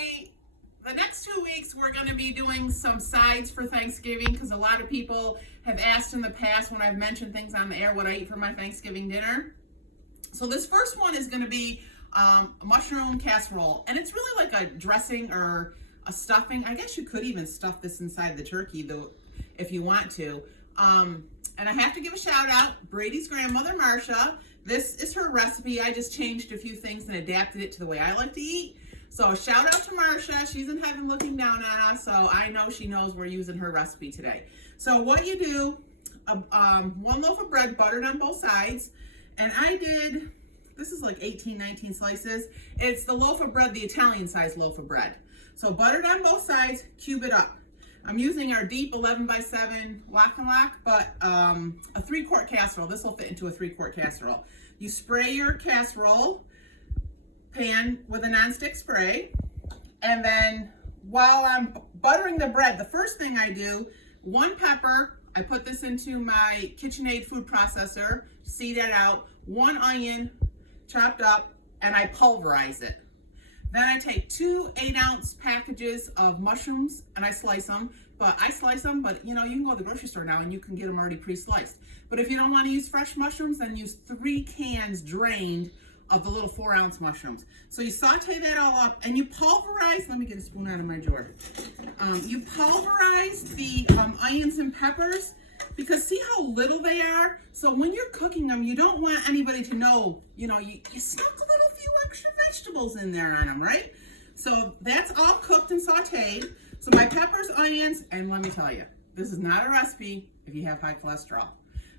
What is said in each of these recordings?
everybody. The next 2 weeks we're going to be doing some sides for Thanksgiving because a lot of people have asked in the past when I've mentioned things on the air what I eat for my Thanksgiving dinner. So this first one is going to be a mushroom casserole, and it's really like a dressing or a stuffing. I guess you could even stuff this inside the turkey though if you want to. And I have to give a shout out, Brady's grandmother, Marcia. This is her recipe. I just changed a few things and adapted it to the way I like to eat. So shout out to Marcia. She's in heaven looking down on us, so I know she knows we're using her recipe today. So what you do, one loaf of bread buttered on both sides, and I did, this is like 18, 19 slices. It's the loaf of bread, the Italian size loaf of bread. So buttered on both sides, cube it up. I'm using our deep 11x7 Lock and Lock, but a 3-quart casserole. This will fit into a 3-quart casserole. You spray your casserole pan with a nonstick spray, and then while I'm buttering the bread, the first thing I do, 1 pepper, I put this into my KitchenAid food processor, seed it out, 1 onion chopped up, and I pulverize it. Then I take 2 8-ounce packages of mushrooms and I slice them. But you know, you can go to the grocery store now and you can get them already pre-sliced. But if you don't want to use fresh mushrooms, then use 3 cans drained of the little 4-ounce mushrooms. So you saute that all up and you pulverize, let me get a spoon out of my drawer. You pulverize the onions and peppers, because see how little they are? So when you're cooking them, you don't want anybody to know, you know, you snuck a little few extra vegetables in there on them, right? So that's all cooked and sauteed. So my peppers, onions, and let me tell you, this is not a recipe if you have high cholesterol,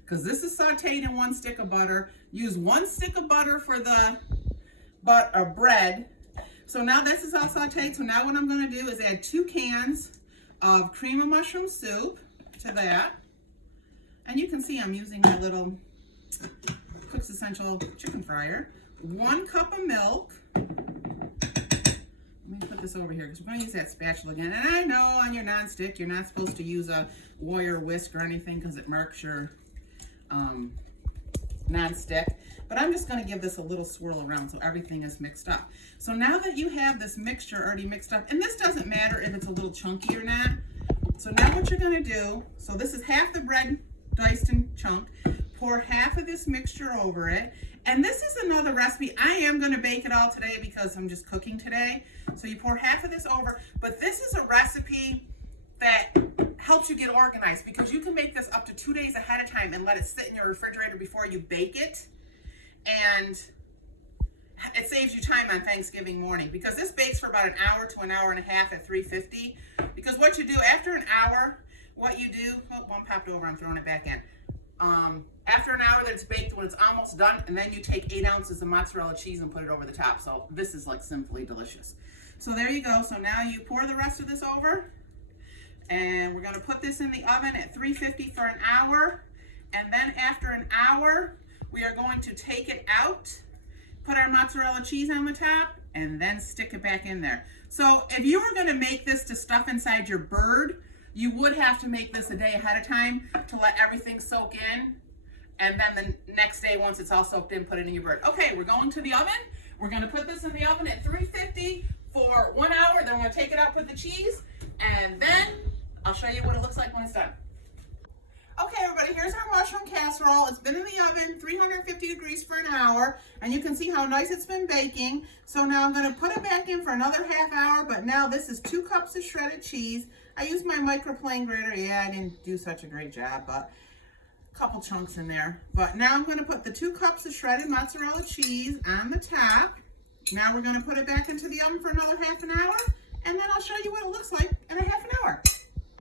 because this is sauteed in 1 stick of butter. Use 1 stick of butter for the bread. So now this is all sauteed. So now what I'm going to do is add 2 cans of cream of mushroom soup to that. And you can see I'm using my little Cook's Essential chicken fryer. 1 cup of milk. Let me put this over here because we're going to use that spatula again. And I know on your nonstick, you're not supposed to use a wire whisk or anything because it marks your nonstick. But I'm just going to give this a little swirl around so everything is mixed up. So now that you have this mixture already mixed up, and this doesn't matter if it's a little chunky or not. So now what you're going to do, so this is half the bread diced and chunked. Pour half of this mixture over it. And this is another recipe. I am going to bake it all today because I'm just cooking today. So you pour half of this over. But this is a recipe that helps you get organized, because you can make this up to 2 days ahead of time and let it sit in your refrigerator before you bake it. And it saves you time on Thanksgiving morning, because this bakes for about 1 hour to 1.5 hours at 350. Because what you do after an hour, what you do, oh, one popped over, I'm throwing it back in. After an hour that it's baked, when it's almost done, and then you take 8 ounces of mozzarella cheese and put it over the top. So this is like simply delicious. So there you go. So now you pour the rest of this over, and we're going to put this in the oven at 350 for 1 hour. And then after 1 hour, we are going to take it out, put our mozzarella cheese on the top, and then stick it back in there. So if you were going to make this to stuff inside your bird, you would have to make this a day ahead of time to let everything soak in. And then the next day, once it's all soaked in, put it in your bird. Okay, we're going to the oven. We're going to put this in the oven at 350 for 1 hour. Then we're going to take it out, put the cheese, and then I'll show you what it looks like when it's done. Okay, everybody, here's our mushroom casserole. It's been in the oven, 350 degrees for 1 hour, and you can see how nice it's been baking. So now I'm going to put it back in for another ½ hour, but now this is 2 cups of shredded cheese. I used my microplane grater. Yeah, I didn't do such a great job, but a couple chunks in there. But now I'm going to put the 2 cups of shredded mozzarella cheese on the top. Now we're going to put it back into the oven for another ½ hour, and then I'll show you what it looks like in a ½ hour.